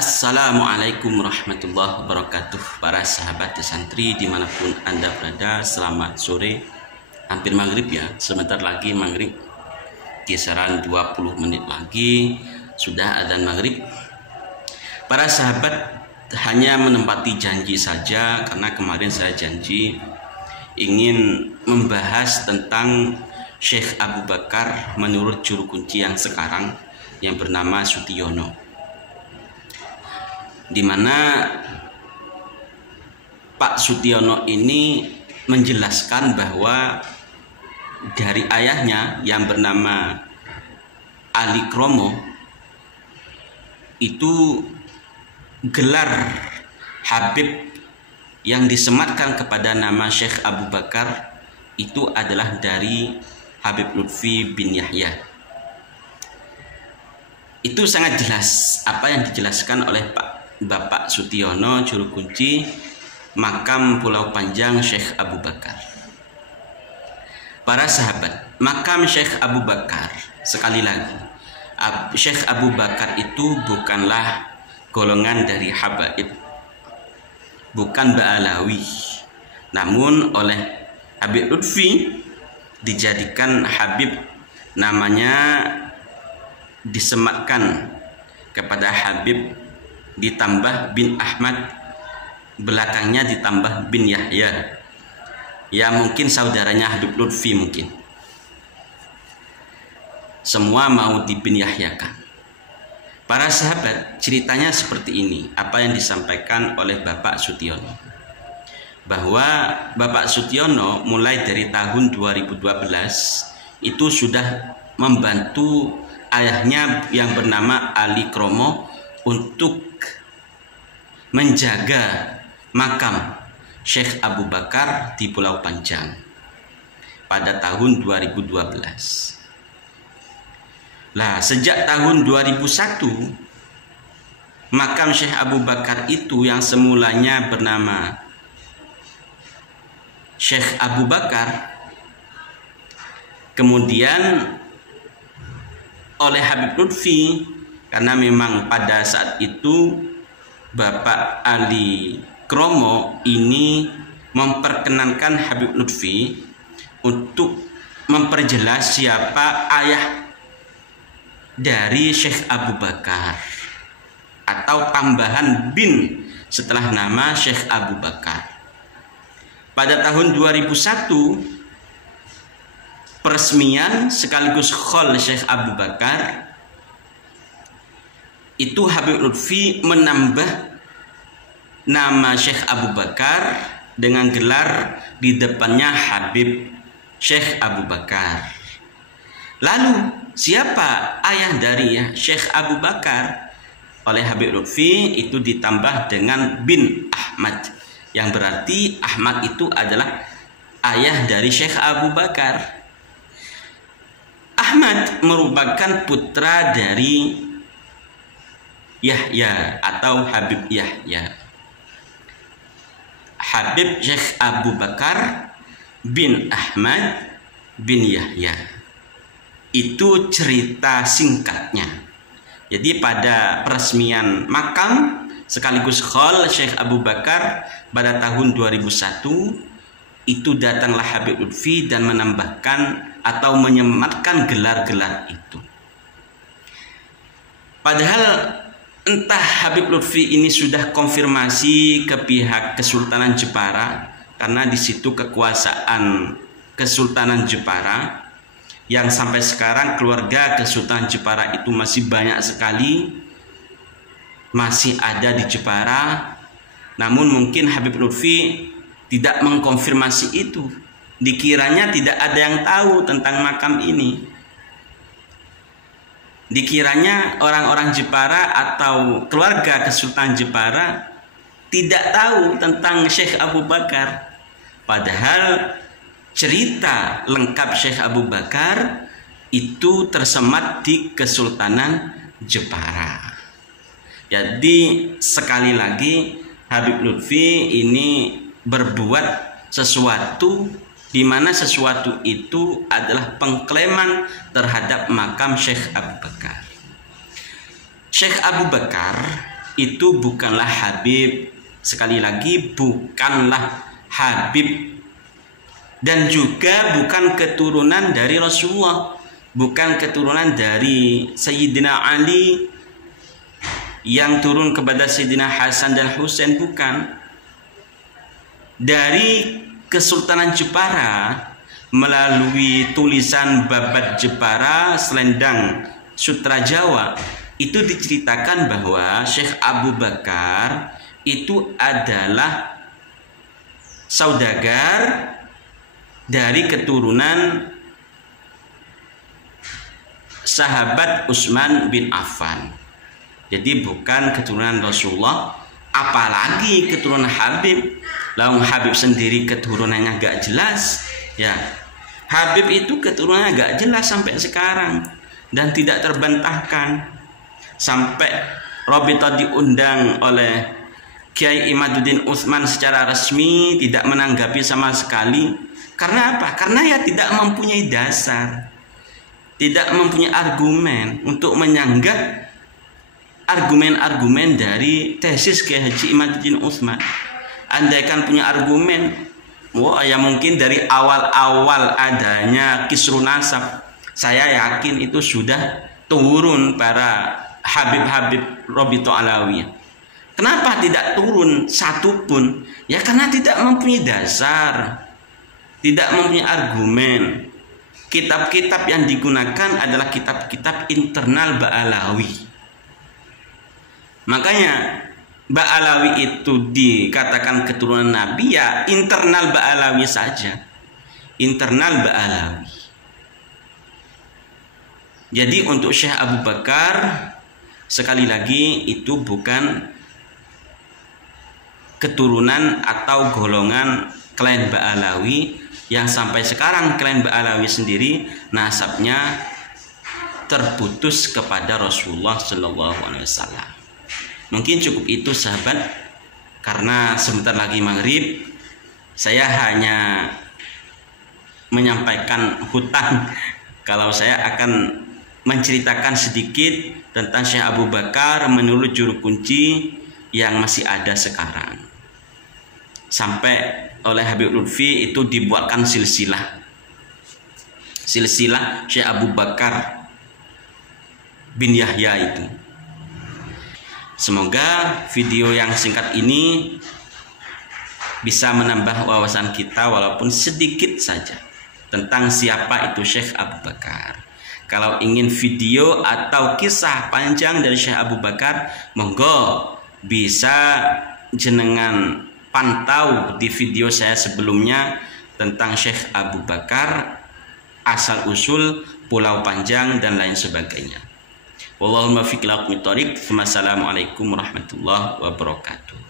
Assalamualaikum warahmatullahi wabarakatuh. Para sahabat santri dimanapun Anda berada, selamat sore. Hampir maghrib ya, sebentar lagi maghrib, kisaran 20 menit lagi sudah adzan maghrib. Para sahabat hanya menempati janji saja, karena kemarin saya janji ingin membahas tentang Syekh Abu Bakar menurut juru kunci yang sekarang yang bernama Sutyono, di mana Pak Sutyono ini menjelaskan bahwa dari ayahnya yang bernama Ali Kromo itu gelar Habib yang disematkan kepada nama Syekh Abu Bakar itu adalah dari Habib Lutfi bin Yahya. Itu sangat jelas apa yang dijelaskan oleh Bapak Sutyono, juru kunci makam Pulau Panjang Syekh Abu Bakar. Para sahabat, makam Syekh Abu Bakar, sekali lagi, Syekh Abu Bakar itu bukanlah golongan dari habaib, bukan Ba'alawi, namun oleh Habib Lutfi dijadikan Habib, namanya disematkan kepada Habib ditambah bin Ahmad, belakangnya ditambah bin Yahya, ya mungkin saudaranya Habib Lutfi, mungkin semua mau di bin Yahyakan. Para sahabat, ceritanya seperti ini, apa yang disampaikan oleh Bapak Sutyono, bahwa Bapak Sutyono mulai dari tahun 2012 itu sudah membantu ayahnya yang bernama Ali Kromo untuk menjaga makam Syekh Abu Bakar di Pulau Panjang pada tahun 2012. Lah, sejak tahun 2001 makam Syekh Abu Bakar itu yang semulanya bernama Syekh Abu Bakar kemudian oleh Habib Lutfi, karena memang pada saat itu Bapak Ali Kromo ini memperkenankan Habib Lutfi untuk memperjelas siapa ayah dari Syekh Abu Bakar, atau tambahan bin setelah nama Syekh Abu Bakar. Pada tahun 2001 peresmian sekaligus khol Syekh Abu Bakar itu Habib Lutfi menambah nama Syekh Abu Bakar dengan gelar di depannya Habib Syekh Abu Bakar. Lalu siapa ayah dari Syekh Abu Bakar? Oleh Habib Lutfi itu ditambah dengan bin Ahmad, yang berarti Ahmad itu adalah ayah dari Syekh Abu Bakar. Ahmad merupakan putra dari Yahya atau Habib Yahya. Habib Syekh Abu Bakar bin Ahmad bin Yahya. Itu cerita singkatnya. Jadi pada peresmian makam sekaligus khol Syekh Abu Bakar pada tahun 2001 itu datanglah Habib Lutfi dan menambahkan atau menyematkan gelar-gelar itu. Padahal entah Habib Lutfi ini sudah konfirmasi ke pihak Kesultanan Jepara, karena di situ kekuasaan Kesultanan Jepara yang sampai sekarang keluarga Kesultanan Jepara itu masih banyak sekali, masih ada di Jepara. Namun mungkin Habib Lutfi tidak mengkonfirmasi itu, dikiranya tidak ada yang tahu tentang makam ini. Dikiranya orang-orang Jepara atau keluarga Kesultanan Jepara tidak tahu tentang Syekh Abu Bakar. Padahal cerita lengkap Syekh Abu Bakar itu tersemat di Kesultanan Jepara. Jadi sekali lagi Habib Lutfi ini berbuat sesuatu di mana sesuatu itu adalah pengklaiman terhadap makam Syekh Abu Bakar. Syekh Abu Bakar itu bukanlah Habib. Sekali lagi, bukanlah Habib. Dan juga bukan keturunan dari Rasulullah, bukan keturunan dari Sayyidina Ali yang turun kepada Sayyidina Hasan dan Husain, bukan. Dari Kesultanan Jepara melalui tulisan Babat Jepara Selendang Sutra Jawa itu diceritakan bahwa Syekh Abu Bakar itu adalah saudagar dari keturunan sahabat Utsman bin Affan. Jadi bukan keturunan Rasulullah, apalagi keturunan Habib. Lalu Habib sendiri keturunannya gak jelas. Ya, Habib itu keturunannya gak jelas sampai sekarang dan tidak terbantahkan. Sampai Robito diundang oleh Kiai Imaduddin Utsman secara resmi, tidak menanggapi sama sekali. Karena apa? Karena ya tidak mempunyai dasar, tidak mempunyai argumen untuk menyanggah argumen-argumen dari tesis Kiai Haji Imaduddin Utsman. Andaikan punya argumen, wah ya mungkin dari awal-awal adanya Kisru Nasab, saya yakin itu sudah turun para Habib-Habib Robito Alawiyah. Kenapa tidak turun satupun? Ya karena tidak mempunyai dasar, tidak mempunyai argumen. Kitab-kitab yang digunakan adalah kitab-kitab internal Ba'alawi. Makanya Ba'alawi itu dikatakan keturunan Nabi, ya internal Ba'alawi saja, internal Ba'alawi. Jadi untuk Syekh Abu Bakar, sekali lagi itu bukan keturunan atau golongan klan Ba'alawi, yang sampai sekarang klan Ba'alawi sendiri nasabnya terputus kepada Rasulullah Shallallahu Alaihi Wasallam. Mungkin cukup itu sahabat, karena sebentar lagi maghrib. Saya hanya menyampaikan hutang kalau saya akan menceritakan sedikit tentang Syekh Abu Bakar menurut juru kunci yang masih ada sekarang. Sampai oleh Habib Lutfi itu dibuatkan silsilah Syekh Abu Bakar bin Yahya itu. Semoga video yang singkat ini bisa menambah wawasan kita walaupun sedikit saja tentang siapa itu Syekh Abu Bakar. Kalau ingin video atau kisah panjang dari Syekh Abu Bakar, monggo bisa jenengan pantau di video saya sebelumnya tentang Syekh Abu Bakar, asal usul, pulau panjang dan lain sebagainya. Wallahul muwaffiq ila aqwamit thoriq. Wassalamualaikum warahmatullahi wabarakatuh.